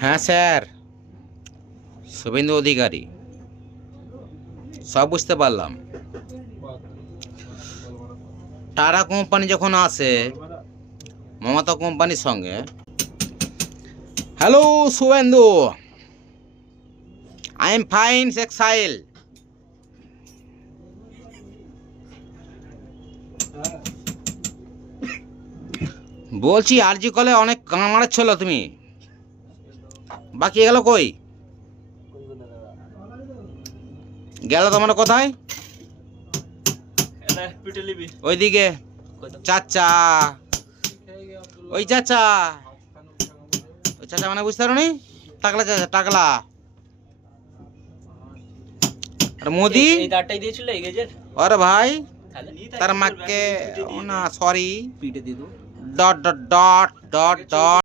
হ্যাঁ স্যার, শুভেন্দু অধিকারী, সব বুঝতে পারলাম। টাটা কোম্পানি যখন আসে মমতা কোম্পানির সঙ্গে, hello Suvendu, I am fine Sheikh Sahil. বলছি আরজি কলে অনেক গান মারাচ্ছিল তুমি, বাকি গেল কই? গেল তোমার কোথায়? ওইদিকে চাচা, ওই চাচা, ওই চাচা মানে বুঝতে পারো নি? টাকলা চাচা, টাকলা। আর মোদি আরে ভাই তার মাকে না, sorry, dot dot dot dot dot